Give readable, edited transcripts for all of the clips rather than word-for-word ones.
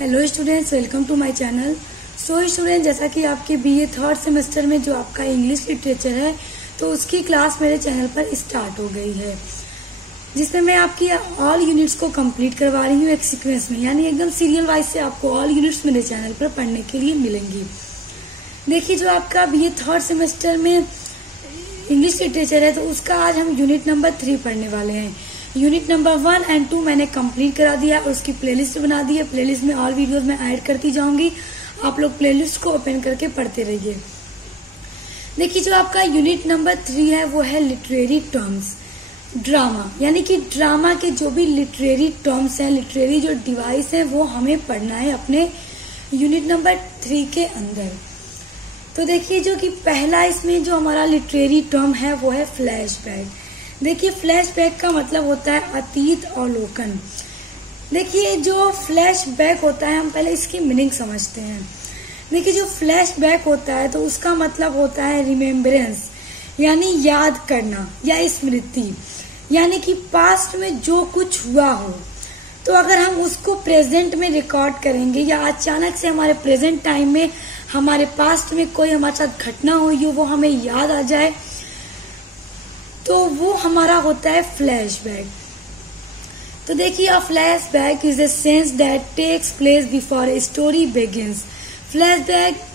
Hello students, welcome to my channel. So student, जैसा कि आपके बीए थर्ड सेमेस्टर में जो आपका इंग्लिश लिटरेचर है तो उसकी क्लास मेरे चैनल पर स्टार्ट हो गई है, जिसमें मैं आपकी ऑल यूनिट्स को कंप्लीट करवा रही हूँ एक सीक्वेंस में, यानी एकदम सीरियल वाइज से आपको ऑल यूनिट्स मेरे चैनल पर पढ़ने के लिए मिलेंगी। देखिए, जो आपका बीए थर्ड सेमेस्टर में इंग्लिश लिटरेचर है तो उसका आज हम यूनिट नंबर 3 पढ़ने वाले हैं। यूनिट नंबर 1 एंड 2 मैंने कंप्लीट करा दिया और उसकी प्लेलिस्ट बना दी है। प्लेलिस्ट में और वीडियोस मैं ऐड करती जाऊंगी, आप लोग प्लेलिस्ट को ओपन करके पढ़ते रहिए। देखिए, जो आपका यूनिट नंबर 3 है वो है लिटरेरी टर्म्स, ड्रामा, यानी कि ड्रामा के जो भी लिटरेरी टर्म्स हैं, लिटरेरी जो डिवाइस है वो हमें पढ़ना है अपने यूनिट नंबर 3 के अंदर। तो देखिए, जो कि पहला इसमें जो हमारा लिटरेरी टर्म है वो है फ्लैशबैक। देखिए, फ्लैशबैक का मतलब होता है अतीत अवलोकन। देखिए, जो फ्लैशबैक होता है, हम पहले इसकी मीनिंग समझते हैं। देखिए, जो फ्लैशबैक होता है तो उसका मतलब होता है रिमेम्बरेंस, यानी याद करना या स्मृति, यानी कि पास्ट में जो कुछ हुआ हो तो अगर हम उसको प्रेजेंट में रिकॉर्ड करेंगे या अचानक से हमारे प्रेजेंट टाइम में हमारे पास्ट में कोई हमारे साथ घटना हुई हो वो हमें याद आ जाए तो वो हमारा होता है फ्लैशबैक। तो देखिए, a flashback is a scene that takes place before a story begins. Flashback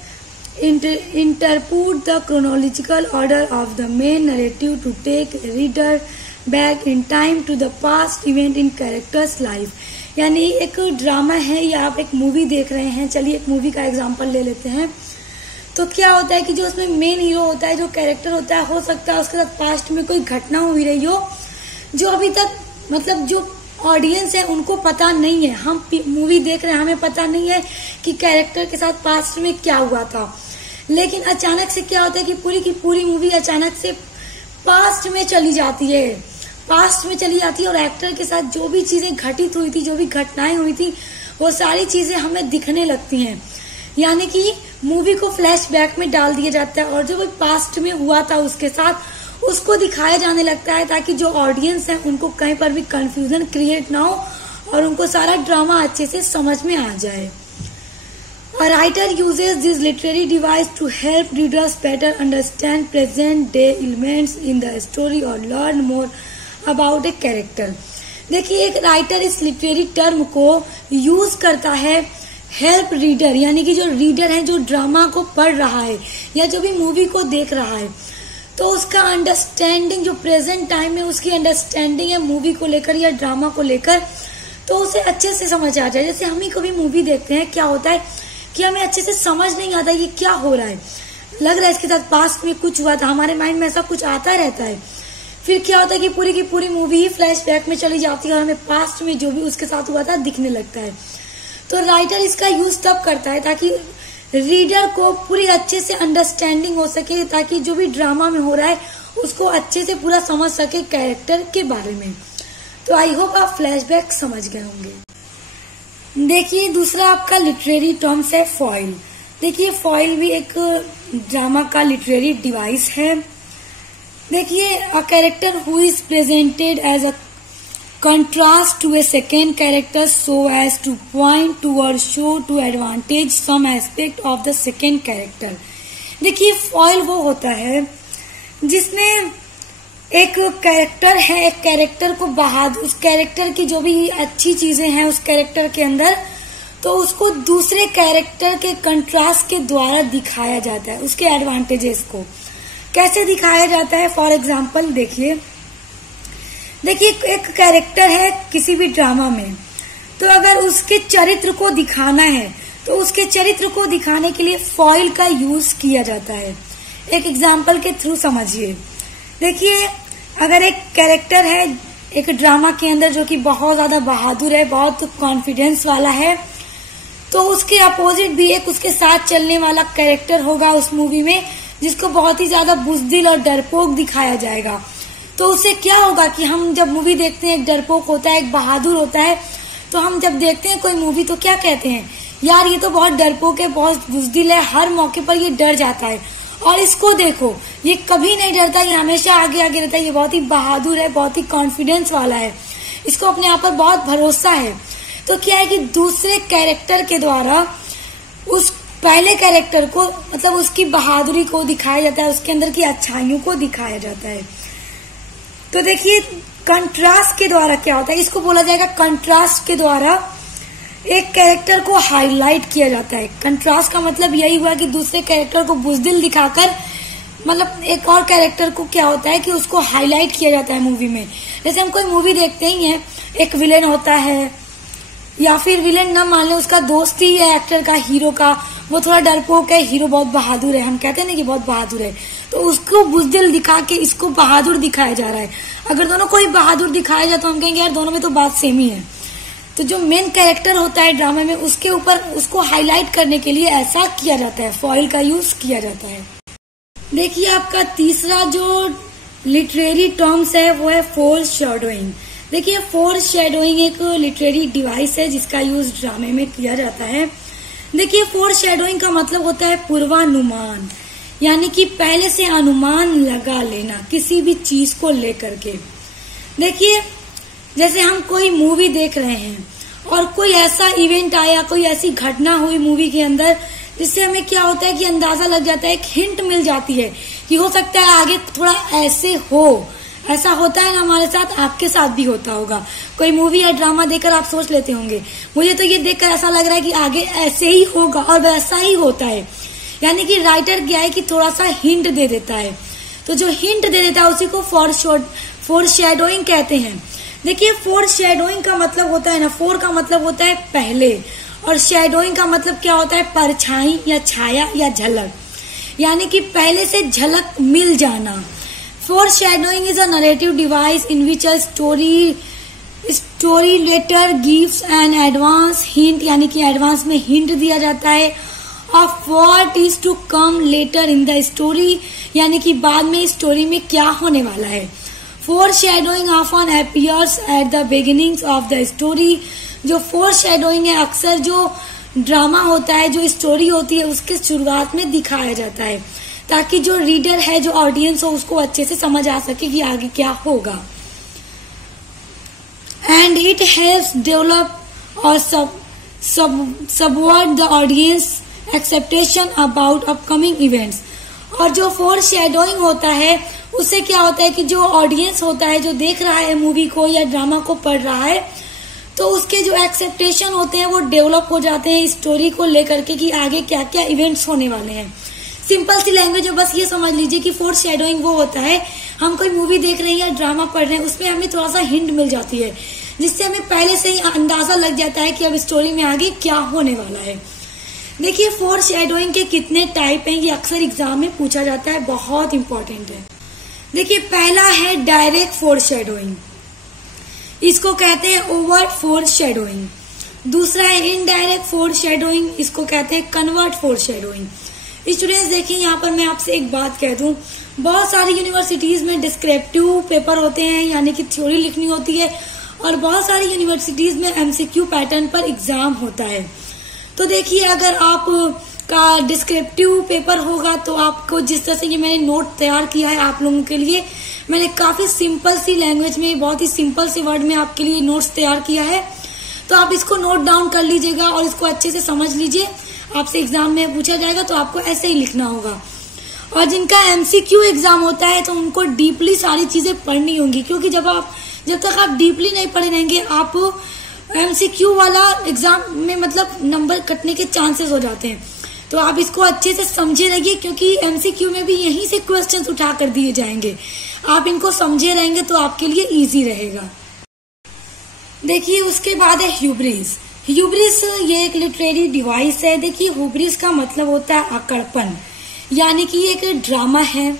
interpret the chronological order of the main narrative to take a reader back in time to the past event in character's life। यानी एक drama है या आप एक movie देख रहे हैं, चलिए एक मूवी का एग्जांपल ले लेते हैं। तो क्या होता है कि जो उसमें मेन हीरो होता है, जो कैरेक्टर होता है, हो सकता है उसके साथ पास्ट में कोई घटना हुई रही हो जो अभी तक मतलब जो ऑडियंस है उनको पता नहीं है। हम मूवी देख रहे हैं, हमें पता नहीं है कि कैरेक्टर के साथ पास्ट में क्या हुआ था, लेकिन अचानक से क्या होता है कि पूरी की पूरी मूवी अचानक से पास्ट में चली जाती है, और एक्टर के साथ जो भी चीजें घटित हुई थी, जो भी घटनाएं हुई थी, वो सारी चीजें हमें दिखने लगती हैं। यानी कि मूवी को फ्लैशबैक में डाल दिया जाता है और जो भी पास्ट में हुआ था उसके साथ उसको दिखाया जाने लगता है, ताकि जो ऑडियंस है उनको कहीं पर भी कंफ्यूजन क्रिएट ना हो और उनको सारा ड्रामा अच्छे से समझ में आ जाए। A writer uses this literary device to help readers better understand present-day elements in the story or learn more about a character। देखिए, एक राइटर इस लिटरेरी टर्म को यूज करता है हेल्प रीडर, यानी कि जो रीडर है, जो ड्रामा को पढ़ रहा है या जो भी मूवी को देख रहा है, तो उसका अंडरस्टैंडिंग, जो प्रेजेंट टाइम में उसकी अंडरस्टैंडिंग है मूवी को लेकर या ड्रामा को लेकर, तो उसे अच्छे से समझ आ जाए। जैसे हम ही कभी मूवी देखते हैं, क्या होता है कि हमें अच्छे से समझ नहीं आता ये क्या हो रहा है, लग रहा है इसके साथ पास्ट में कुछ हुआ था, हमारे माइंड में ऐसा कुछ आता रहता है। फिर क्या होता है कि पूरी की पूरी मूवी ही फ्लैशबैक में चली जाती है और हमें पास्ट में जो भी उसके साथ हुआ था दिखने लगता है। तो राइटर इसका यूज तब करता है ताकि रीडर को पूरी अच्छे से अंडरस्टैंडिंग हो सके, ताकि जो भी ड्रामा में हो रहा है उसको अच्छे से पूरा समझ सके कैरेक्टर के बारे में। तो आई होप आप फ्लैशबैक समझ गए होंगे। देखिए, दूसरा आपका लिटरेरी टर्म्स है फॉइल। देखिए, फॉइल भी एक ड्रामा का लिटरेरी डिवाइस है। देखिए, a character who is presented as a contrast to a second character so as to point to or show to advantage some aspect of the second character। देखिए, foil वो होता है जिसमें एक character है, एक कैरेक्टर को उस कैरेक्टर की जो भी अच्छी चीजें हैं उस कैरेक्टर के अंदर, तो उसको दूसरे कैरेक्टर के कंट्रास्ट के द्वारा दिखाया जाता है, उसके एडवांटेजेस को कैसे दिखाया जाता है। फॉर एग्जाम्पल देखिए, एक कैरेक्टर है किसी भी ड्रामा में, तो अगर उसके चरित्र को दिखाना है तो उसके चरित्र को दिखाने के लिए फॉइल का यूज किया जाता है। एक एग्जाम्पल के थ्रू समझिए। देखिए, अगर एक कैरेक्टर है एक ड्रामा के अंदर जो कि बहुत ज्यादा बहादुर है, बहुत कॉन्फिडेंस वाला है, तो उसके अपोजिट भी एक उसके साथ चलने वाला कैरेक्टर होगा उस मूवी में जिसको बहुत ही ज्यादा बुजदिल और डरपोक दिखाया जाएगा। तो उससे क्या होगा कि हम जब मूवी देखते हैं, एक डरपोक होता है, एक बहादुर होता है, तो हम जब देखते हैं कोई मूवी तो क्या कहते हैं, यार ये तो बहुत डरपोक है, बहुत बुजदिल है, हर मौके पर ये डर जाता है, और इसको देखो ये कभी नहीं डरता, ये हमेशा आगे आगे रहता है, ये बहुत ही बहादुर है, बहुत ही कॉन्फिडेंस वाला है, इसको अपने आप पर बहुत भरोसा है। तो क्या है कि दूसरे कैरेक्टर के द्वारा उस पहले कैरेक्टर को मतलब उसकी बहादुरी को दिखाया जाता है, उसके अंदर की अच्छाइयों को दिखाया जाता है। तो देखिए कंट्रास्ट के द्वारा क्या होता है, इसको बोला जाएगा कंट्रास्ट के द्वारा एक कैरेक्टर को हाईलाइट किया जाता है। कंट्रास्ट का मतलब यही हुआ कि दूसरे कैरेक्टर को बुज़दिल दिखाकर मतलब एक और कैरेक्टर को क्या होता है कि उसको हाईलाइट किया जाता है मूवी में। जैसे हम कोई मूवी देखते ही हैं, एक विलेन होता है या फिर विलेन ना मान ले उसका दोस्त ही है एक्टर का, हीरो का, वो थोड़ा डरपोक है, हीरो बहुत बहादुर है, हम कहते हैं ना कि बहुत बहादुर है, तो उसको बुज़दिल दिखा के इसको बहादुर दिखाया जा रहा है। अगर दोनों को ही बहादुर दिखाया जाए तो हम कहेंगे यार दोनों में तो बात सेम ही है। तो जो मेन कैरेक्टर होता है ड्रामा में उसके ऊपर उसको हाईलाइट करने के लिए ऐसा किया जाता है, फॉइल का यूज किया जाता है। देखिए आपका तीसरा जो लिटरेरी टर्म्स है वो है फोर शेडोइंग। देखिए फोर शेडोइंग एक लिटरेरी डिवाइस है जिसका यूज ड्रामे में किया जाता है। देखिए फोर शेडोइंग का मतलब होता है पूर्वानुमान, यानी कि पहले से अनुमान लगा लेना किसी भी चीज को लेकर के। देखिए जैसे हम कोई मूवी देख रहे हैं और कोई ऐसा इवेंट आया, कोई ऐसी घटना हुई मूवी के अंदर जिससे हमें क्या होता है कि अंदाजा लग जाता है, एक हिंट मिल जाती है कि हो सकता है आगे थोड़ा ऐसे हो। ऐसा होता है ना हमारे साथ, आपके साथ भी होता होगा। कोई मूवी या ड्रामा देखकर आप सोच लेते होंगे मुझे तो ये देखकर ऐसा लग रहा है कि आगे ऐसे ही होगा, और वैसा ही होता है। यानी कि राइटर क्या है कि थोड़ा सा हिंट दे देता है, तो जो हिंट दे देता है उसी को फोर शेडोइंग कहते हैं। देखिए फोर शेडोइंग का मतलब होता है ना, फोर का मतलब होता है पहले, और शेडोइंग का मतलब क्या होता है परछाई या छाया या झलक, यानी कि पहले से झलक मिल जाना। Foreshadowing is a narrative device in which a story later gives an advance hint, यानी कि एडवांस में हिंट दिया जाता है of what is to come later in the story, यानी कि बाद में स्टोरी में क्या होने वाला है। Foreshadowing often appears at the beginnings of the story। जो foreshadowing है अक्सर जो ड्रामा होता है, जो स्टोरी होती है उसके शुरुआत में दिखाया जाता है, ताकि जो रीडर है, जो ऑडियंस हो, उसको अच्छे से समझ आ सके कि आगे क्या होगा। एंड इट हेल्प्स डेवलप और subvert the audience acceptation about upcoming events. और जो फोर शेडोइंग होता है उससे क्या होता है कि जो ऑडियंस होता है, जो देख रहा है मूवी को या ड्रामा को पढ़ रहा है, तो उसके जो एक्सेप्टेशन होते हैं वो डेवलप हो जाते हैं स्टोरी को लेकर के कि आगे क्या क्या इवेंट्स होने वाले हैं। सिंपल सी लैंग्वेज में बस ये समझ लीजिए कि फोर शेडोइंग वो होता है, हम कोई मूवी देख रहे हैं या ड्रामा पढ़ रहे हैं, उसमें हमें थोड़ा सा हिंट मिल जाती है जिससे हमें पहले से ही अंदाजा लग जाता है कि अब स्टोरी में आगे क्या होने वाला है। देखिए फोर शेडोइंग के कितने टाइप हैं, ये अक्सर एग्जाम में पूछा जाता है, बहुत इंपॉर्टेंट है। देखिए पहला है डायरेक्ट फोर शेडोइंग, इसको कहते हैं ओवर फोर शेडोइंग। दूसरा है इनडायरेक्ट फोर शेडोइंग, इसको कहते हैं कन्वर्ट फोर शेडोइंग। स्टूडेंट्स देखिए यहाँ पर मैं आपसे एक बात कह दूं, बहुत सारी यूनिवर्सिटीज में डिस्क्रिप्टिव पेपर होते हैं, यानी कि थ्योरी लिखनी होती है, और बहुत सारी यूनिवर्सिटीज में एमसीक्यू पैटर्न पर एग्जाम होता है। तो देखिए अगर आप का डिस्क्रिप्टिव पेपर होगा तो आपको जिस तरह से ये मैंने नोट तैयार किया है आप लोगों के लिए, मैंने काफी सिंपल सी लैंग्वेज में, बहुत ही सिंपल से वर्ड में आपके लिए नोट्स तैयार किया है, तो आप इसको नोट डाउन कर लीजिएगा और इसको अच्छे से समझ लीजिए। आपसे एग्जाम में पूछा जाएगा तो आपको ऐसे ही लिखना होगा। और जिनका एमसीक्यू एग्जाम होता है तो उनको डीपली सारी चीजें पढ़नी होंगी, क्योंकि जब तक आप डीपली नहीं पढ़े रहेंगे आप एमसीक्यू वाला एग्जाम में मतलब नंबर कटने के चांसेस हो जाते हैं। तो आप इसको अच्छे से समझे रहिए, क्योंकि एमसीक्यू में भी यहीं से क्वेश्चंस उठा कर दिए जाएंगे। आप इनको समझे रहेंगे तो आपके लिए इजी रहेगा। देखिए उसके बाद है ह्यूब्रिस। ह्यूब्रिस ये एक लिटरेरी डिवाइस है। देखिए ह्यूब्रिस का मतलब होता है अकड़पन, यानी कि एक ड्रामा है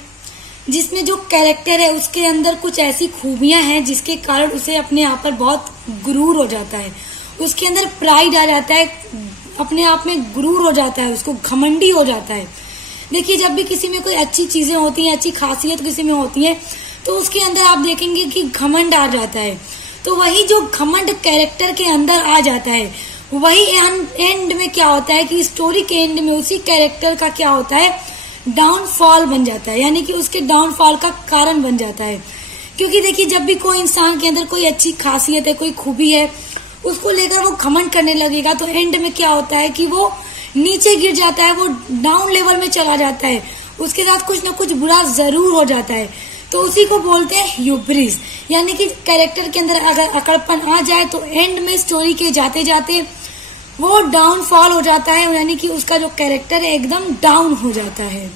जिसमें जो कैरेक्टर है उसके अंदर कुछ ऐसी खूबियां हैं जिसके कारण उसे अपने आप पर बहुत गुरूर हो जाता है, उसके अंदर प्राइड आ जाता है, अपने आप में गुरूर हो जाता है, उसको घमंडी हो जाता है। देखिए जब भी किसी में कोई अच्छी चीजें होती हैं, अच्छी खासियत किसी में होती है, तो उसके अंदर आप देखेंगे कि घमंड आ जाता है। तो वही जो घमंड कैरेक्टर के अंदर आ जाता है, वही एंड में क्या होता है कि स्टोरी के एंड में उसी कैरेक्टर का क्या होता है, डाउनफॉल बन जाता है, यानी कि उसके डाउनफॉल का कारण बन जाता है। क्योंकि देखिए जब भी कोई इंसान के अंदर कोई अच्छी खासियत है, कोई खूबी है, उसको लेकर वो घमंड करने लगेगा तो एंड में क्या होता है कि वो नीचे गिर जाता है, वो डाउन लेवल में चला जाता है, उसके साथ कुछ ना कुछ बुरा जरूर हो जाता है। तो उसी को बोलते हैं ह्यूब्रिस, यानी कि कैरेक्टर के अंदर अगर अकड़पन आ जाए तो एंड में स्टोरी के जाते जाते वो डाउनफॉल हो जाता है, यानी कि उसका जो कैरेक्टर है एकदम डाउन हो जाता है।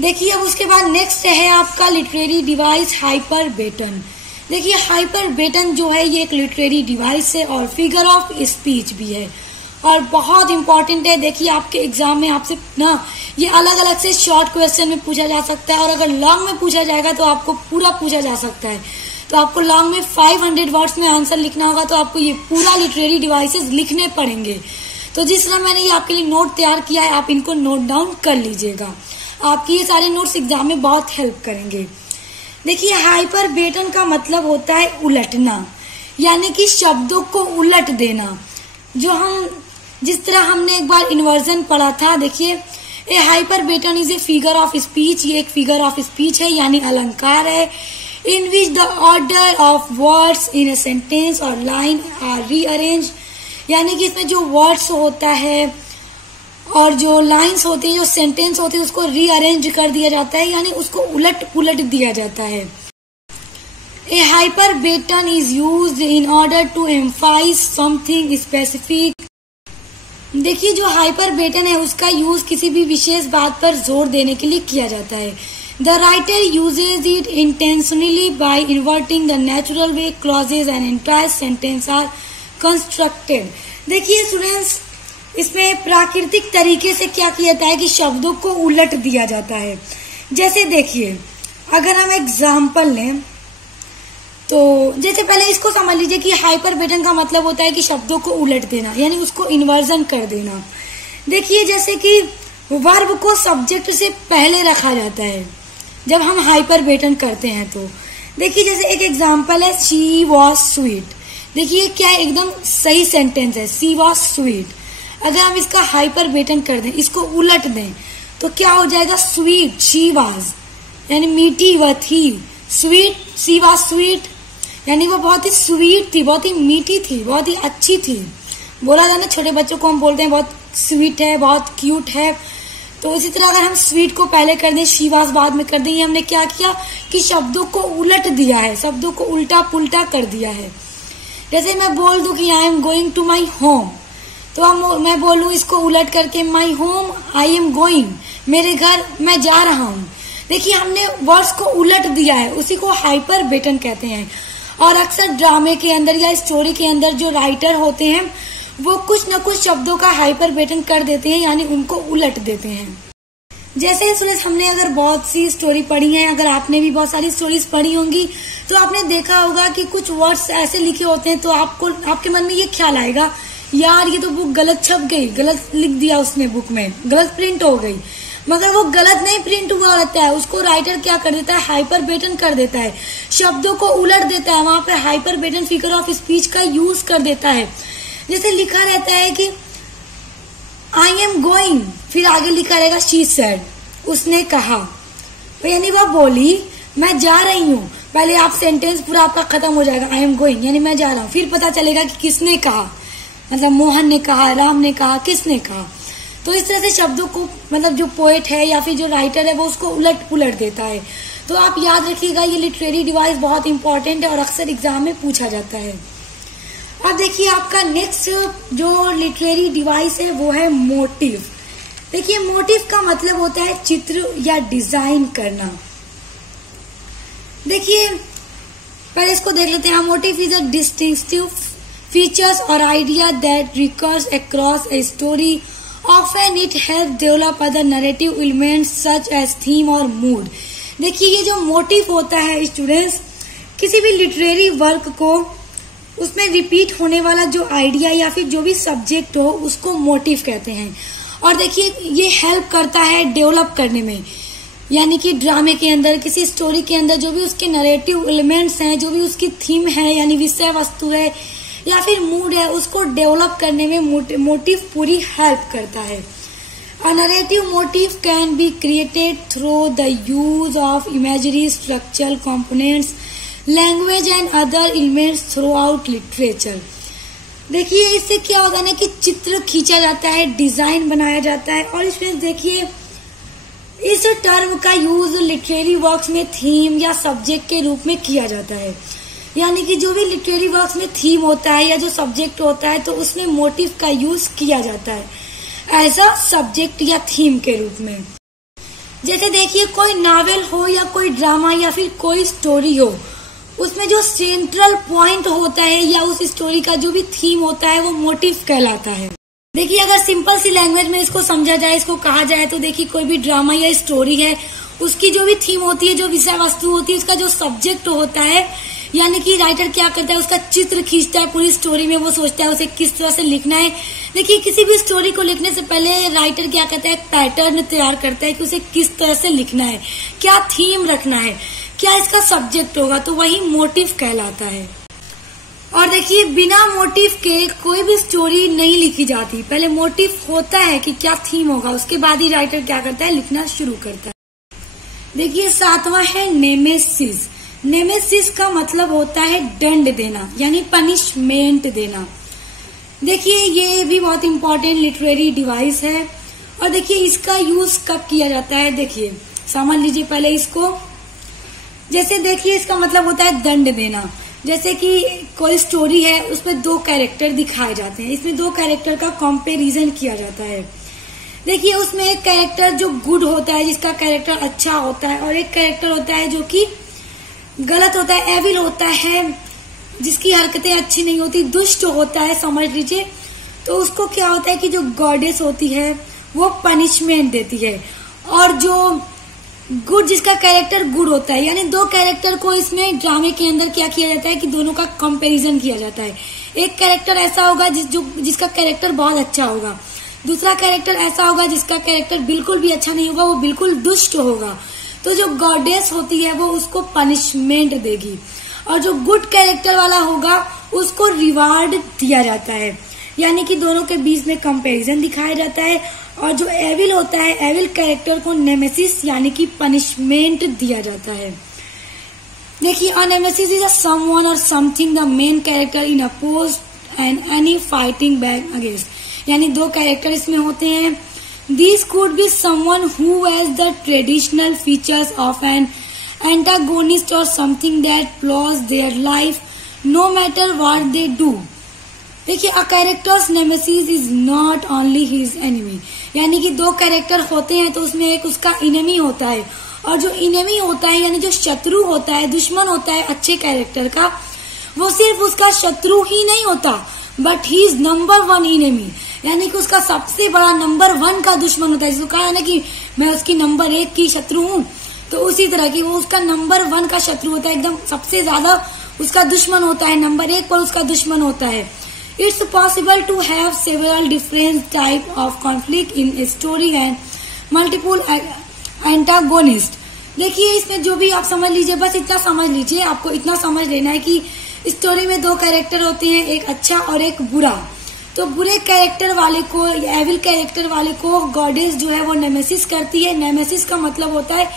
देखिए अब उसके बाद नेक्स्ट है आपका लिटरेरी डिवाइस हाइपरबेटन। देखिए हाइपरबेटन जो है ये एक लिटरेरी डिवाइस है और फिगर ऑफ स्पीच भी है और बहुत इंपॉर्टेंट है। देखिए आपके एग्जाम में आपसे ना ये अलग अलग से शॉर्ट क्वेश्चन में पूछा जा सकता है और अगर लॉन्ग में पूछा जाएगा तो आपको पूरा पूछा जा सकता है। तो आपको लॉन्ग में 500 वर्ड्स में आंसर लिखना होगा तो आपको ये पूरा लिटरेरी डिवाइसेस लिखने पड़ेंगे। तो जिस तरह मैंने ये आपके लिए नोट तैयार किया है आप इनको नोट डाउन कर लीजिएगा, आपकी ये सारे नोट्स एग्जाम में बहुत हेल्प करेंगे। देखिए हाइपरबेटन का मतलब होता है उलटना, यानी कि शब्दों को उलट देना। जिस तरह हमने एक बार इन्वर्जन पढ़ा था, देखिए a hyperbaton is a figure of speech, ये एक फिगर ऑफ स्पीच है यानी अलंकार है in which the order of words in a sentence or line are rearrange, यानी कि इसमें जो वर्ड्स होता है और जो लाइंस होती है, जो सेंटेंस होती है उसको रीअरेंज कर दिया जाता है, यानी उसको उलट पुलट दिया जाता है। A hyperbaton is used in order to emphasize something specific. देखिए जो हाइपरबेटन है उसका यूज किसी भी विशेष बात पर जोर देने के लिए किया जाता है। The writer uses it intentionally by inverting the natural way clauses and entire sentence are constructed. देखिए स्टूडेंट्स इसमें प्राकृतिक तरीके से क्या किया जाता है कि शब्दों को उलट दिया जाता है। जैसे देखिए अगर हम एग्जाम्पल लें तो जैसे पहले इसको समझ लीजिए कि हाइपरबेटन का मतलब होता है कि शब्दों को उलट देना, यानी उसको इन्वर्जन कर देना। देखिए जैसे कि वर्ब को सब्जेक्ट से पहले रखा जाता है जब हम हाइपरबेटन करते हैं। तो देखिए जैसे एक एग्जाम्पल है शी वॉज स्वीट। देखिए क्या एकदम सही सेंटेंस है, शी वॉज स्वीट। अगर हम इसका हाइपरबेटन कर दें, इसको उलट दें तो क्या हो जाएगा, स्वीट शी वाज, यानी मीठी वह थी, स्वीट शी वाज स्वीट, यानी वो बहुत ही स्वीट थी, बहुत ही मीठी थी, बहुत ही अच्छी थी। बोला जाए ना छोटे बच्चों को हम बोलते हैं बहुत स्वीट है, बहुत क्यूट है। तो इसी तरह अगर हम स्वीट को पहले कर दें, शी वाज बाद में कर दें, ये हमने क्या किया कि शब्दों को उलट दिया है, शब्दों को उल्टा पुल्टा कर दिया है। जैसे मैं बोल दूं कि I am going to my home, तो मैं बोलूं इसको उलट करके my home I am going, मेरे घर मैं जा रहा हूं। देखिए हमने वर्ड्स को उलट दिया है, उसी को हाइपरबेटन कहते हैं। और अक्सर ड्रामे के अंदर या स्टोरी के अंदर जो राइटर होते हैं वो कुछ न कुछ शब्दों का हाइपरबेटन कर देते हैं, यानी उनको उलट देते हैं। जैसे सुरेश हमने अगर बहुत सी स्टोरी पढ़ी है, अगर आपने भी बहुत सारी स्टोरीज पढ़ी होंगी तो आपने देखा होगा कि कुछ वर्ड्स ऐसे लिखे होते हैं तो आपके मन में ये ख्याल आएगा यार ये तो बुक गलत छप गई, गलत लिख दिया उसने, बुक में गलत प्रिंट हो गई। मगर वो गलत नहीं प्रिंट हुआ रहता है, उसको राइटर क्या कर देता है, हाइपरबेटन कर देता है, शब्दों को उलट देता है, वहां पे हाइपरबेटन फिगर ऑफ स्पीच का यूज कर देता है। जैसे लिखा रहता है कि आई एम गोइंग, फिर आगे लिखा रहेगा शी सेड, उसने कहा, तो यानी वह बोली मैं जा रही हूँ। पहले आप सेंटेंस पूरा आपका खत्म हो जाएगा, आई एम गोइंग यानी मैं जा रहा हूँ, फिर पता चलेगा कि किसने कहा, मतलब मोहन ने कहा, राम ने कहा, किसने कहा। तो इस तरह से शब्दों को मतलब जो पोएट है या फिर जो राइटर है वो उसको उलट पुलट देता है। तो आप याद रखिएगा ये लिटरेरी डिवाइस बहुत इंपॉर्टेंट है और अक्सर एग्जाम में पूछा जाता है। अब देखिए आपका नेक्स्ट जो लिटरेरी डिवाइस है वो है मोटिव। देखिए मोटिव का मतलब होता है चित्र या डिजाइन करना। देखिए पहले इसको देख लेते हैं। Motive is a distinctive features or idea that recurs across a story. Often it helps develop other narrative elements such as theme और mood। देखिए ये जो मोटिव होता है स्टूडेंट्स, किसी भी लिटरेरी वर्क को उसमें रिपीट होने वाला जो आइडिया या फिर जो भी सब्जेक्ट हो उसको मोटिव कहते हैं। और देखिए ये हेल्प करता है डेवलप करने में, यानी कि ड्रामे के अंदर, किसी स्टोरी के अंदर जो भी उसके नरेटिव एलिमेंट्स हैं, जो भी उसकी थीम है यानी विषय वस्तु है या फिर मूड है, उसको डेवलप करने में मोटिव पूरी हेल्प करता है। अ narrative motive can be created through the use of imagery, structural components, language and other elements through out literature. देखिए इससे क्या होगा ना कि चित्र खींचा जाता है, डिजाइन बनाया जाता है। और इसमें देखिए इस टर्म का यूज लिटरेरी वर्क्स में थीम या सब्जेक्ट के रूप में किया जाता है। यानी कि जो भी लिटरेरी वर्क्स में थीम होता है या जो सब्जेक्ट होता है तो उसमें मोटिव का यूज किया जाता है एज अ सब्जेक्ट या थीम के रूप में। जैसे देखिए कोई नॉवेल हो या कोई ड्रामा या फिर कोई स्टोरी हो, उसमें जो सेंट्रल पॉइंट होता है या उस स्टोरी का जो भी थीम होता है वो मोटिव कहलाता है। देखिए अगर सिंपल सी लैंग्वेज में इसको समझा जाए, इसको कहा जाए तो देखिए कोई भी ड्रामा या स्टोरी है, उसकी जो भी थीम होती है, जो विषय वस्तु होती है, उसका जो सब्जेक्ट होता है, यानी कि राइटर क्या करता है, उसका चित्र खींचता है पूरी स्टोरी में। वो सोचता है उसे किस तरह से लिखना है। देखिए किसी भी स्टोरी को लिखने से पहले राइटर क्या करता है, एक पैटर्न तैयार करता है कि उसे किस तरह से लिखना है, क्या थीम रखना है, क्या इसका सब्जेक्ट होगा, तो वही मोटिव कहलाता है। और देखिए बिना मोटिव के कोई भी स्टोरी नहीं लिखी जाती। पहले मोटिव होता है कि क्या थीम होगा, उसके बाद ही राइटर क्या करता है, लिखना शुरू करता है। देखिए 7वां है नेमेसिस। नेमेसिस का मतलब होता है दंड देना, यानी पनिशमेंट देना। देखिए ये भी बहुत इंपॉर्टेंट लिटरेरी डिवाइस है। और देखिए इसका यूज कब किया जाता है, देखिए समझ लीजिए पहले इसको। जैसे देखिए इसका मतलब होता है दंड देना। जैसे कि कोई स्टोरी है, उसमें 2 कैरेक्टर दिखाए जाते हैं, इसमें 2 कैरेक्टर का कंपैरिजन किया जाता है। देखिए उसमें एक कैरेक्टर जो गुड होता है, जिसका कैरेक्टर अच्छा होता है, और एक कैरेक्टर होता है जो कि गलत होता है, एविल होता है, जिसकी हरकतें अच्छी नहीं होती, दुष्ट होता है समझ लीजिए। तो उसको क्या होता है कि जो गॉडेस होती है वो पनिशमेंट देती है, और जो गुड, जिसका कैरेक्टर गुड होता है, यानी 2 कैरेक्टर को इसमें ड्रामे के अंदर क्या किया जाता है कि दोनों का कंपैरिजन किया जाता है। एक कैरेक्टर ऐसा होगा जिसका कैरेक्टर बहुत अच्छा होगा, दूसरा कैरेक्टर ऐसा होगा जिसका कैरेक्टर बिल्कुल भी अच्छा नहीं होगा, वो बिल्कुल दुष्ट होगा। तो जो गॉडेस होती है वो उसको पनिशमेंट देगी, और जो गुड कैरेक्टर वाला होगा उसको रिवार्ड दिया जाता है। यानी कि दोनों के बीच में कंपैरिजन दिखाया जाता है। और जो एविल होता है, एविल कैरेक्टर को नेमेसिस यानी कि पनिशमेंट दिया जाता है। देखिए a nemesis is a someone or something the main character in opposed and any fighting back against. यानी 2 कैरेक्टर इसमें होते हैं। This could be someone who has the traditional features of an antagonist or something that plagues their life no matter what they do. देखिए a character's nemesis is not only his enemy. यानी कि 2 character होते हैं तो उसमें एक उसका enemy होता है, और जो इनेमी होता है यानी जो शत्रु होता है, दुश्मन होता है अच्छे कैरेक्टर का, वो सिर्फ उसका शत्रु ही नहीं होता but he is number 1 enemy. यानी कि उसका सबसे बड़ा नंबर 1 का दुश्मन होता है। जिसको कहा है ना कि मैं उसकी नंबर 1 की शत्रु हूँ, तो उसी तरह की वो उसका नंबर 1 का शत्रु होता है, एकदम सबसे ज्यादा उसका दुश्मन होता है, नंबर 1 पर उसका दुश्मन होता है। It's possible to have several different type of conflict in a story and multiple antagonists। देखिए इसमें जो भी आप समझ लीजिए, बस इतना समझ लीजिए, आपको इतना समझ लेना है कि स्टोरी में 2 कैरेक्टर होते हैं, एक अच्छा और एक बुरा। तो बुरे कैरेक्टर वाले को, एविल कैरेक्टर वाले को गॉडेस जो है वो नेमेसिस करती है। नेमेसिस का मतलब होता है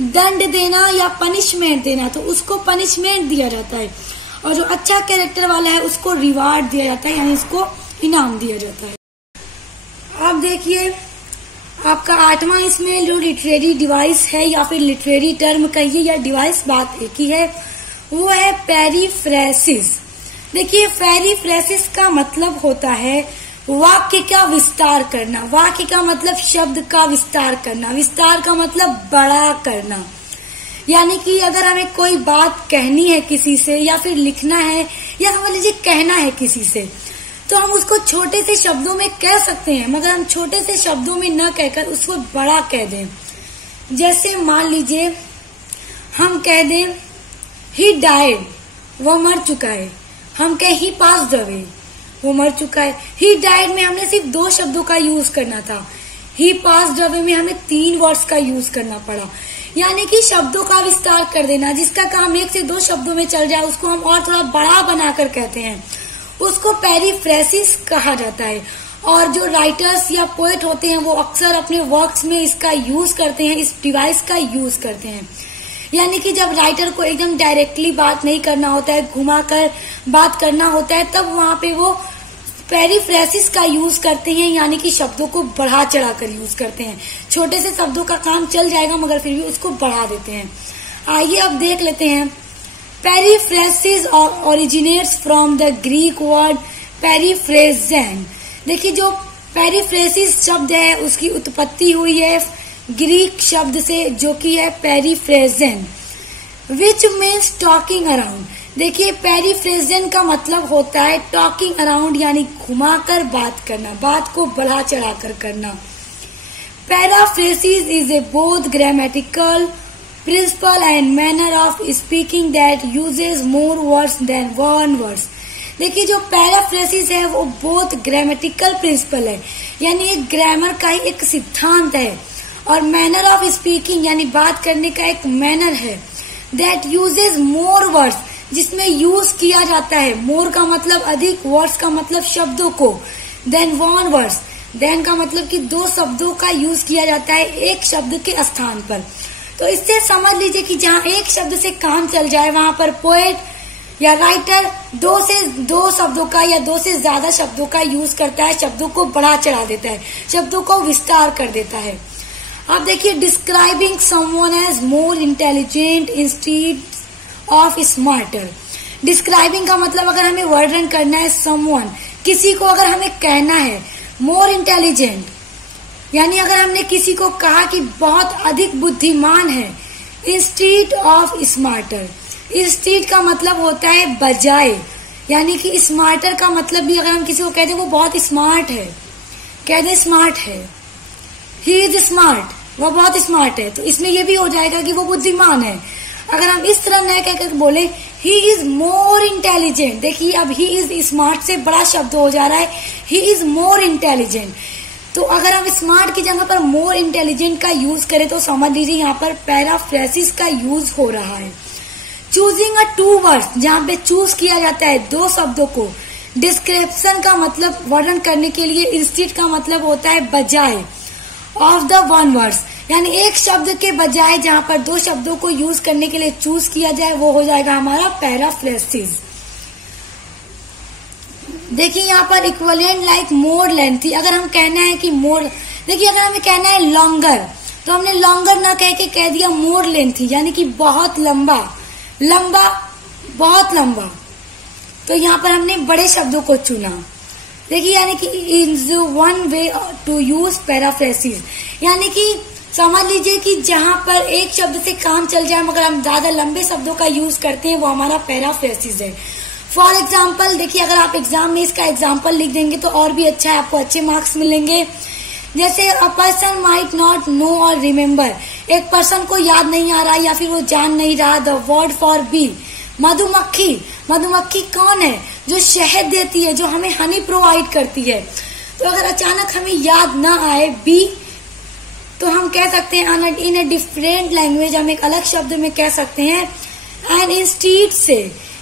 दंड देना या पनिशमेंट देना, तो उसको पनिशमेंट दिया जाता है। और जो अच्छा कैरेक्टर वाला है उसको रिवार्ड दिया जाता है, यानी उसको इनाम दिया जाता है। अब देखिए आपका 8वां इसमें जो लिटरेरी डिवाइस है या फिर लिटरेरी टर्म कहिए या डिवाइस, बात एक ही है, वो है पेरीफ्रेसिस। देखिए पेरीफ्रेसिस का मतलब होता है वाक्य का विस्तार करना। वाक्य का मतलब शब्द का विस्तार करना, विस्तार का मतलब बड़ा करना। यानी कि अगर हमें कोई बात कहनी है किसी से या फिर लिखना है या समझ लीजिए कहना है किसी से, तो हम उसको छोटे से शब्दों में कह सकते हैं, मगर हम छोटे से शब्दों में न कहकर उसको बड़ा कह दें। जैसे मान लीजिए हम कह दें ही डाइड, वो मर चुका है। हम कहें ही पास्ड अवे, वो मर चुका है। ही डाइड में हमने सिर्फ 2 शब्दों का यूज करना था, ही पास्ड अवे में हमें 3 वर्ड्स का यूज करना पड़ा। यानी कि शब्दों का विस्तार कर देना। जिसका काम 1 से 2 शब्दों में चल जाए उसको हम और थोड़ा बड़ा बनाकर कहते हैं, उसको पेरीफ्रेसिस कहा जाता है। और जो राइटर्स या पोएट होते हैं वो अक्सर अपने वर्क्स में इसका यूज करते हैं, इस डिवाइस का यूज करते हैं। यानी कि जब राइटर को एकदम डायरेक्टली बात नहीं करना होता है, घुमाकर बात करना होता है, तब वहां पे वो पेरीफ्रेसिस का यूज करते हैं, यानी कि शब्दों को बढ़ा चढ़ा कर यूज करते हैं। छोटे से शब्दों का काम चल जाएगा मगर फिर भी उसको बढ़ा देते हैं। आइए अब देख लेते हैं। Periphrasis originates from the Greek word periphrazein. देखिए जो पेरीफ्रेसिस शब्द है उसकी उत्पत्ति हुई है ग्रीक शब्द से जो कि है पेरीफ्रेजन, विच मीन्स टॉकिंग अराउंड। देखिए पेरीफ्रेजन का मतलब होता है टॉकिंग अराउंड, यानी घुमाकर बात करना, बात को बढ़ा चढ़ाकर करना। Paraphrasis is a both grammatical principle and manner of speaking that uses more words than one words. देखिए जो पैराफ्रेसिस है वो बोथ ग्रामेटिकल प्रिंसिपल है, यानी एक ग्रामर का ही एक सिद्धांत है, और मैनर ऑफ स्पीकिंग यानी बात करने का एक मैनर है, दैट यूजेस मोर वर्ड्स जिसमें यूज किया जाता है, मोर का मतलब अधिक, वर्ड्स का मतलब शब्दों को, देन वन वर्ड्स, देन का मतलब कि दो शब्दों का यूज किया जाता है एक शब्द के स्थान पर। तो इससे समझ लीजिए कि जहाँ एक शब्द से काम चल जाए वहां पर पोएट या राइटर दो शब्दों का या दो से ज्यादा शब्दों का यूज करता है, शब्दों को बढ़ा चढ़ा देता है, शब्दों को विस्तार कर देता है। अब देखिए describing someone as more intelligent instead of smarter. Describing का मतलब अगर हमें वर्णन करना है समवन, किसी को अगर हमें कहना है मोर इंटेलिजेंट, यानी अगर हमने किसी को कहा कि बहुत अधिक बुद्धिमान है, इंस्टीड ऑफ स्मार्टर, इंस्टीड का मतलब होता है बजाय, यानी कि स्मार्टर का मतलब भी अगर हम किसी को कहते हैं वो बहुत स्मार्ट है, कहते स्मार्ट है, ही इज स्मार्ट, वो बहुत स्मार्ट है, तो इसमें ये भी हो जाएगा कि वो बुद्धिमान है। अगर हम इस तरह न कहकर बोले ही इज मोर इंटेलिजेंट, देखिए अब ही इज स्मार्ट से बड़ा शब्द हो जा रहा है, ही इज मोर इंटेलिजेंट। तो अगर हम स्मार्ट की जगह पर मोर इंटेलिजेंट का यूज करें तो समझ लीजिए यहाँ पर पैराफ्रेसिस का यूज हो रहा है। चूजिंग अ टू वर्ड्स, जहाँ पे चूज किया जाता है दो शब्दों को। डिस्क्रिप्शन का मतलब वर्णन करने के लिए, इंस्टीड का मतलब होता है बजाय, ऑफ द वन वर्ड्स, यानी एक शब्द के बजाय जहां पर दो शब्दों को यूज करने के लिए चूज किया जाए वो हो जाएगा हमारा पैराफ्रेसिस। देखिए यहाँ पर इक्विवेलेंट लाइक मोर लेंथी, अगर हम कहना है कि मोर, देखिए अगर हमें कहना है लॉन्गर तो हमने लॉन्गर ना कह के कह दिया मोर लेंथी, यानी कि बहुत लंबा, लंबा, बहुत लंबा, तो यहाँ पर हमने बड़े शब्दों को चुना। देखिए यानी कि is one way to use paraphrasis, यानी कि समझ लीजिए कि जहां पर एक शब्द से काम चल जाए मगर हम ज्यादा लंबे शब्दों का यूज करते हैं वो हमारा पैराफ्रेसिस है। फॉर एग्जाम्पल देखिए अगर आप एग्जाम में इसका एग्जाम्पल लिख देंगे तो और भी अच्छा है, आपको अच्छे मार्क्स मिलेंगे। जैसे a person might not know और रिमेम्बर, एक पर्सन को याद नहीं आ रहा या फिर वो जान नहीं रहा द वर्ड फॉर बी, मधुमक्खी। मधुमक्खी कौन है? जो शहद देती है, जो हमें हनी प्रोवाइड करती है। तो अगर अचानक हमें याद ना आए बी, तो हम कह सकते हैं इन अ डिफरेंट लैंग्वेज, हम एक अलग शब्द में कह सकते हैं एंड इंस्टीड से,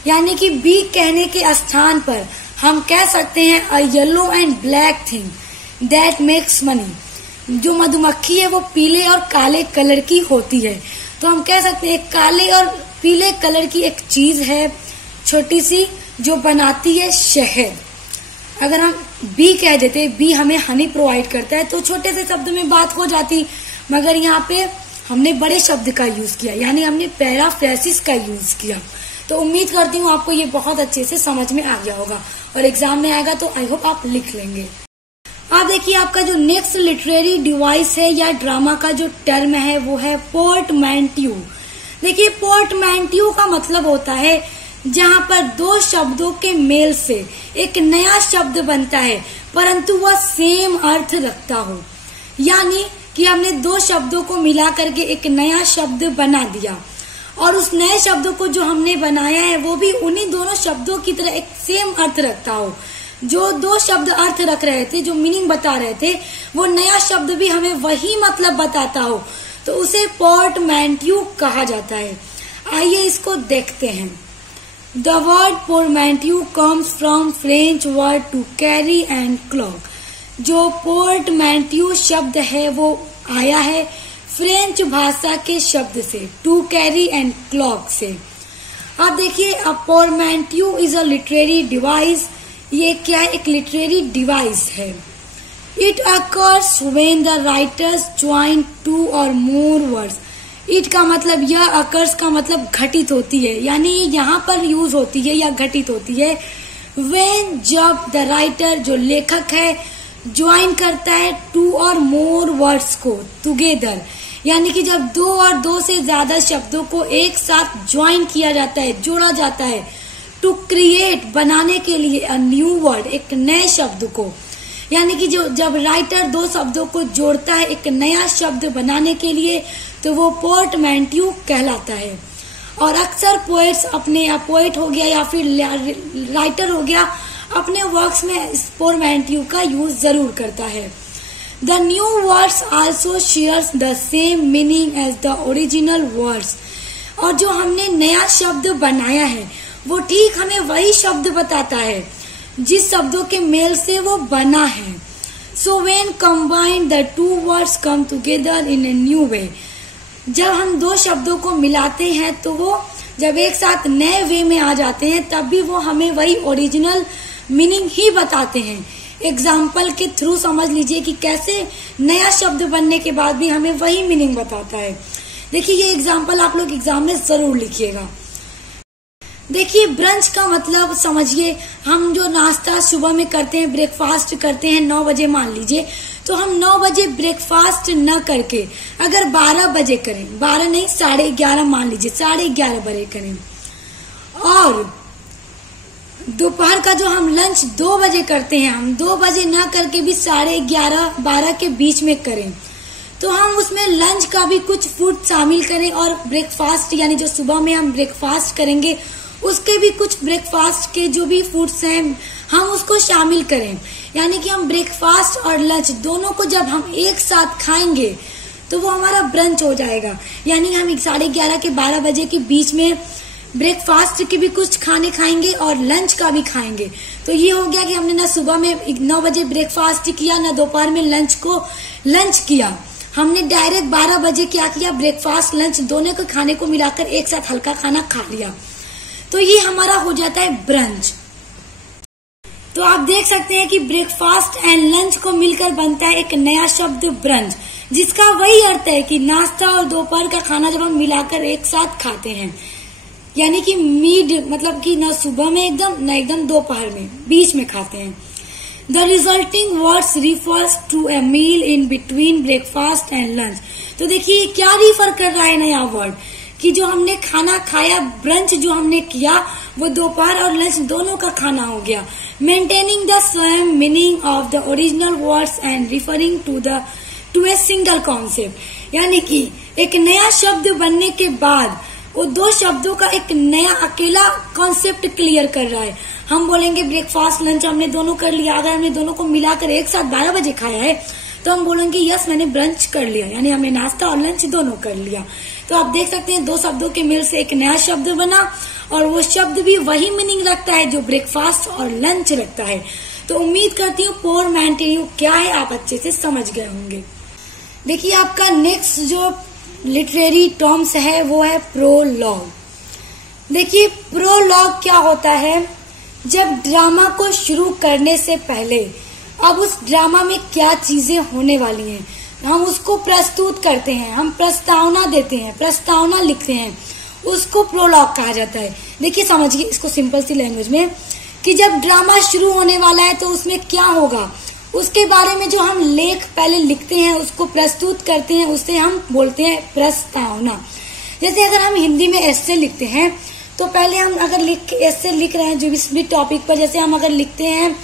यानी कि बी कहने के स्थान पर हम कह सकते हैं a yellow and black thing that makes money. जो मधुमक्खी है वो पीले और काले कलर की होती है, तो हम कह सकते हैं काले और पीले कलर की एक चीज है छोटी सी जो बनाती है शहद। अगर हम बी कह देते, बी हमें हनी प्रोवाइड करता है, तो छोटे से शब्द में बात हो जाती, मगर यहाँ पे हमने बड़े शब्द का यूज किया, यानी हमने पैराफ्रेसिस का यूज किया। तो उम्मीद करती हूँ आपको ये बहुत अच्छे से समझ में आ गया होगा और एग्जाम में आएगा तो आई होप आप लिख लेंगे। अब देखिए आपका जो नेक्स्ट लिटरेरी डिवाइस है या ड्रामा का जो टर्म है वो है पोर्टमैंट्यू। देखिए पोर्टमैंट्यू का मतलब होता है जहाँ पर दो शब्दों के मेल से एक नया शब्द बनता है परंतु वह सेम अर्थ रखता हो, यानी कि हमने दो शब्दों को मिला करके एक नया शब्द बना दिया और उस नए शब्दों को जो हमने बनाया है वो भी उन्हीं दोनों शब्दों की तरह एक सेम अर्थ रखता हो। जो दो शब्द अर्थ रख रहे थे, जो मीनिंग बता रहे थे, वो नया शब्द भी हमें वही मतलब बताता हो, तो उसे पोर्टमैंट्यू कहा जाता है। आइए इसको देखते हैं। The word portmanteau comes from French word to carry and cloak. जो पोर्टमैंट्यू शब्द है वो आया है फ्रेंच भाषा के शब्द से टू कैरी एंड क्लॉक से। अब देखिए, अ पोर्टमैंट्यू इज अ लिटरेरी डिवाइस ये क्या है, एक लिटरेरी डिवाइस है। It occurs when the writers join 2 or more words. It का मतलब यह, अकर्स का मतलब घटित होती है, यानी यहाँ पर यूज होती है या घटित होती है व्हेन, जब द राइटर जो लेखक है ज्वाइन करता है 2 or more वर्ड्स को टुगेदर, यानी कि जब 2 और 2 से ज्यादा शब्दों को एक साथ ज्वाइन किया जाता है, जोड़ा जाता है, टू क्रिएट बनाने के लिए अ न्यू वर्ड, एक नए शब्द को, यानी कि जब राइटर 2 शब्दों को जोड़ता है एक नया शब्द बनाने के लिए, तो वो पोर्टमैंट्यू कहलाता है। और अक्सर पोएट्स अपने, या पोएट हो गया या फिर राइटर हो गया, अपने वर्क्स में पोर्टमैंट्यू का यूज जरूर करता है। The new words also shares the same meaning as the original words. और जो हमने नया शब्द बनाया है वो ठीक हमें वही शब्द बताता है जिस शब्दों के मेल से वो बना है। So when combined the 2 words come together in a new way. जब हम 2 शब्दों को मिलाते हैं तो वो जब एक साथ नए वे में आ जाते हैं, तब भी वो हमें वही ओरिजिनल मीनिंग ही बताते हैं। एग्जाम्पल के थ्रू समझ लीजिए कि कैसे नया शब्द बनने के बाद भी हमें वही मीनिंग बताता है। देखिए ये एग्जाम्पल आप लोग एग्जाम में जरूर लिखिएगा। देखिए ब्रंच का मतलब समझिए, हम जो नाश्ता सुबह में करते हैं, ब्रेकफास्ट करते हैं 9 बजे मान लीजिए, तो हम 9 बजे ब्रेकफास्ट न करके अगर 12 बजे करें, 12 नहीं 11:30 मान लीजिए, 11:30 बजे करें, और दोपहर का जो हम लंच 2 बजे करते हैं, हम 2 बजे न करके भी 11:30 12 के बीच में करें, तो हम उसमें लंच का भी कुछ फूड शामिल करें, और ब्रेकफास्ट यानी जो सुबह में हम ब्रेकफास्ट करेंगे उसके भी कुछ ब्रेकफास्ट के जो भी फूड्स हैं हम उसको शामिल करें। यानी कि हम ब्रेकफास्ट और लंच दोनों को जब हम एक साथ खाएंगे तो वो हमारा ब्रंच हो जाएगा। यानी हम 11:30 के 12 बजे के बीच में ब्रेकफास्ट के भी कुछ खाने खाएंगे और लंच का भी खाएंगे। तो ये हो गया कि हमने ना सुबह में 9 बजे ब्रेकफास्ट किया, ना दोपहर में लंच किया, हमने डायरेक्ट 12 बजे क्या किया, ब्रेकफास्ट लंच दोनों को खाने को मिलाकर एक साथ हल्का खाना खा लिया। तो ये हमारा हो जाता है ब्रंच। तो आप देख सकते हैं कि ब्रेकफास्ट एंड लंच को मिलकर बनता है एक नया शब्द ब्रंच, जिसका वही अर्थ है कि नाश्ता और दोपहर का खाना जब हम मिलाकर एक साथ खाते हैं, यानी कि मिड मतलब कि ना सुबह में एकदम ना एकदम दोपहर में, बीच में खाते हैं। The resulting words refers to a meal in between breakfast and lunch. तो देखिए क्या रिफर कर रहा है नया वर्ड, कि जो हमने खाना खाया, ब्रंच जो हमने किया, वो दोपहर और लंच दोनों का खाना हो गया। Maintaining the same meaning of the original words and referring to a single concept. यानी कि एक नया शब्द बनने के बाद वो 2 शब्दों का एक नया अकेला कॉन्सेप्ट क्लियर कर रहा है। हम बोलेंगे ब्रेकफास्ट लंच हमने दोनों कर लिया, अगर हमने दोनों को मिलाकर एक साथ 12 बजे खाया है तो हम बोलेंगे यस मैंने ब्रंच कर लिया, यानी हमने नाश्ता और लंच दोनों कर लिया। तो आप देख सकते हैं 2 शब्दों के मेल से एक नया शब्द बना, और वो शब्द भी वही मीनिंग रखता है जो ब्रेकफास्ट और लंच रखता है। तो उम्मीद करती हूँ पोर्टमैंट्यू क्या है आप अच्छे से समझ गए होंगे। देखिए आपका नेक्स्ट जो लिटरेरी टर्म्स है वो है प्रोलॉग। देखिए प्रोलॉग क्या होता है, जब ड्रामा को शुरू करने से पहले अब उस ड्रामा में क्या चीजें होने वाली हैं हम उसको प्रस्तुत करते हैं, हम प्रस्तावना देते हैं, प्रस्तावना लिखते हैं, उसको प्रोलॉग कहा जाता है। देखिए समझिए इसको सिंपल सी लैंग्वेज में, कि जब ड्रामा शुरू होने वाला है तो उसमें क्या होगा उसके बारे में जो हम लेख पहले लिखते हैं, उसको प्रस्तुत करते हैं, उससे हम बोलते हैं प्रस्तावना। जैसे अगर हम हिंदी में एस्से लिखते हैं तो पहले हम अगर एस्से लिख रहे हैं जो भी टॉपिक पर, जैसे हम अगर लिखते हैं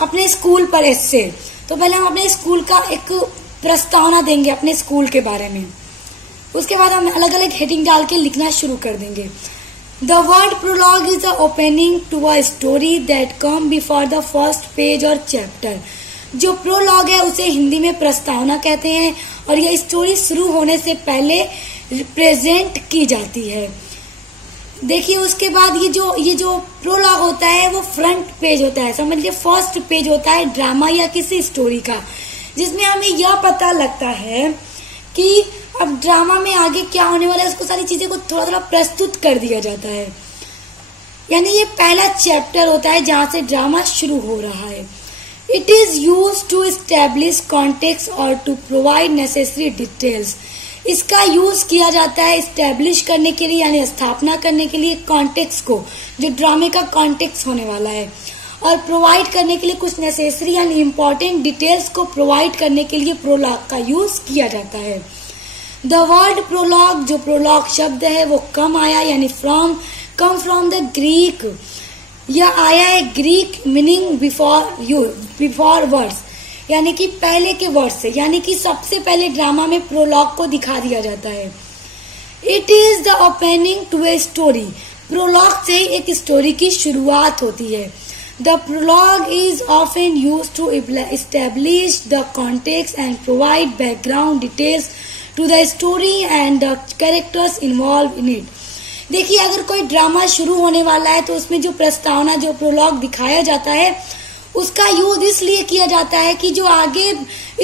अपने स्कूल पर एस्से, तो पहले हम अपने स्कूल का एक प्रस्तावना देंगे अपने स्कूल के बारे में, उसके बाद हम अलग अलग हेडिंग डाल के लिखना शुरू कर देंगे। The word prologue is the opening to a story that come before the first page और चैप्टर। जो प्रोलॉग है उसे हिंदी में प्रस्तावना कहते हैं, और यह स्टोरी शुरू होने से पहले प्रेजेंट की जाती है। देखिए उसके बाद ये जो प्रोलॉग होता है वो फ्रंट पेज होता है, समझ लीजिए फर्स्ट पेज होता है ड्रामा या किसी स्टोरी का, जिसमें हमें यह पता लगता है कि अब ड्रामा में आगे क्या होने वाला है, उसको सारी चीजें को थोड़ा थोड़ा प्रस्तुत कर दिया जाता है। यानी ये पहला चैप्टर होता है जहां से ड्रामा शुरू हो रहा है। It is use to establish context और टू प्रोवाइड नेसेसरी डिटेल्स। इसका यूज किया जाता है एस्टेब्लिश करने के लिए यानी स्थापना करने के लिए कॉन्टेक्स्ट को, जो ड्रामे का कॉन्टेक्स्ट होने वाला है, और प्रोवाइड करने के लिए कुछ नेसेसरी यानी इम्पोर्टेंट डिटेल्स को प्रोवाइड करने के लिए प्रोलॉग का यूज किया जाता है। द वर्ड प्रोलॉग, जो प्रोलॉग शब्द है वो कम आया यानी कम फ्रॉम द ग्रीक, यह आया है ग्रीक मीनिंग बिफोर वर्ड्स, यानी कि पहले के वर्ड से, यानी कि सबसे पहले ड्रामा में प्रोलॉग को दिखा दिया जाता है। It is the opening to a story, prologue से एक स्टोरी की शुरुआत होती है। The prologue is often used to establish the context and provide background details to the story and the characters involve in it. देखिए, अगर कोई drama शुरू होने वाला है तो उसमें जो प्रस्तावना, जो प्रोलॉग दिखाया जाता है, उसका यूज इसलिए किया जाता है कि जो आगे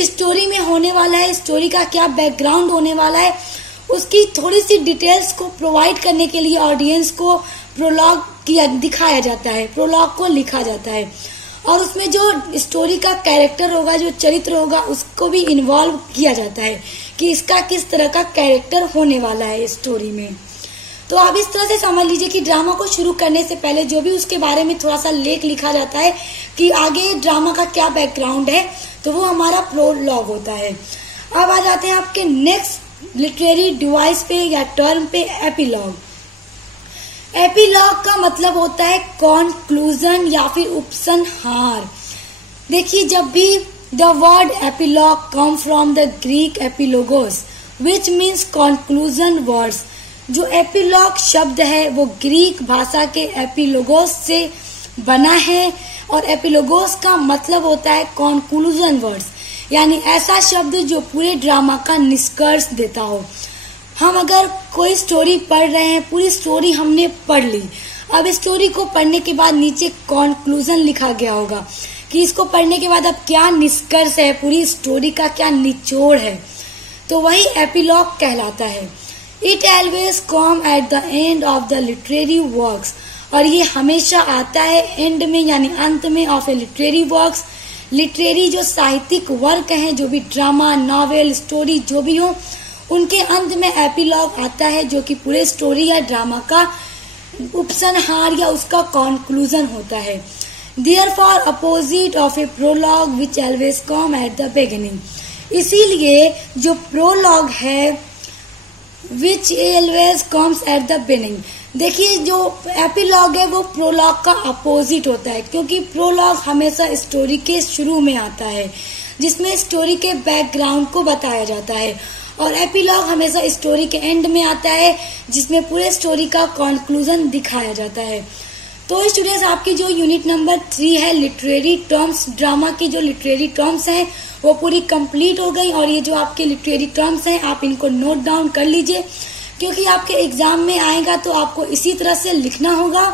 स्टोरी में होने वाला है, स्टोरी का क्या बैकग्राउंड होने वाला है, उसकी थोड़ी सी डिटेल्स को प्रोवाइड करने के लिए ऑडियंस को प्रोलॉग दिखाया जाता है, प्रोलॉग को लिखा जाता है, और उसमें जो स्टोरी का कैरेक्टर होगा, जो चरित्र होगा, उसको भी इन्वॉल्व किया जाता है कि इसका किस तरह का कैरेक्टर होने वाला है स्टोरी में। तो आप इस तरह से समझ लीजिए कि ड्रामा को शुरू करने से पहले जो भी उसके बारे में थोड़ा सा लेख लिखा जाता है कि आगे ड्रामा का क्या बैकग्राउंड है, तो वो हमारा प्रोलॉग होता है। अब आ जाते हैं आपके नेक्स्ट लिटरेरी डिवाइस पे या टर्म पे, एपिलॉग। एपिलॉग का मतलब होता है कॉन्क्लूजन या फिर उपसंहार। देखिए, जब भी the word epilogue come from the Greek epilogos which means conclusion words. जो एपिलॉग शब्द है वो ग्रीक भाषा के एपिलोगोस से बना है, और एपिलोगोस का मतलब होता है कॉन्क्लूजन वर्ड्स, यानी ऐसा शब्द जो पूरे ड्रामा का निष्कर्ष देता हो। हम अगर कोई स्टोरी पढ़ रहे हैं, पूरी स्टोरी हमने पढ़ ली, अब स्टोरी को पढ़ने के बाद नीचे कॉन्क्लूजन लिखा गया होगा कि इसको पढ़ने के बाद अब क्या निष्कर्ष है, पूरी स्टोरी का क्या निचोड़ है, तो वही एपिलॉग कहलाता है। It always come at the end of the literary works, और ये हमेशा आता है एंड में यानी अंत में of A literary works. Literary जो साहित्यिक वर्क हैं, जो भी ड्रामा, नॉवेल, स्टोरी जो भी हो, उनके अंत में एपिलॉग आता है, जो कि पूरे स्टोरी या ड्रामा का उपसंहार या उसका कॉन्क्लूजन होता है। Therefore opposite of a prologue which always come at the beginning, इसीलिए जो प्रोलॉग है which always comes at the beginning, देखिए जो एपिलॉग है वो प्रोलॉग का अपोजिट होता है, क्योंकि प्रोलॉग हमेशा स्टोरी के शुरू में आता है जिसमें स्टोरी के बैकग्राउंड को बताया जाता है, और एपिलॉग हमेशा स्टोरी के एंड में आता है जिसमें पूरे स्टोरी का कॉन्क्लूजन दिखाया जाता है। तो स्टूडेंट्स, आपकी जो यूनिट नंबर 3 है लिटरेरी टर्म्स, ड्रामा की जो लिटरेरी टर्म्स हैं वो पूरी कंप्लीट हो गई, और ये जो आपके लिटरेरी टर्म्स हैं आप इनको नोट डाउन कर लीजिए, क्योंकि आपके एग्जाम में आएगा तो आपको इसी तरह से लिखना होगा।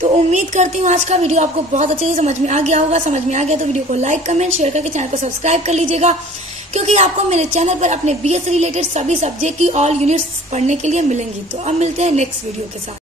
तो उम्मीद करती हूँ आज का वीडियो आपको बहुत अच्छे से समझ में आ गया होगा। समझ में आ गया तो वीडियो को लाइक, कमेंट, शेयर करके चैनल को सब्सक्राइब कर लीजिएगा, क्योंकि आपको मेरे चैनल पर अपने बीएस से रिलेटेड सभी सब्जेक्ट की ऑल यूनिट्स पढ़ने के लिए मिलेंगी। तो अब मिलते हैं नेक्स्ट वीडियो के साथ।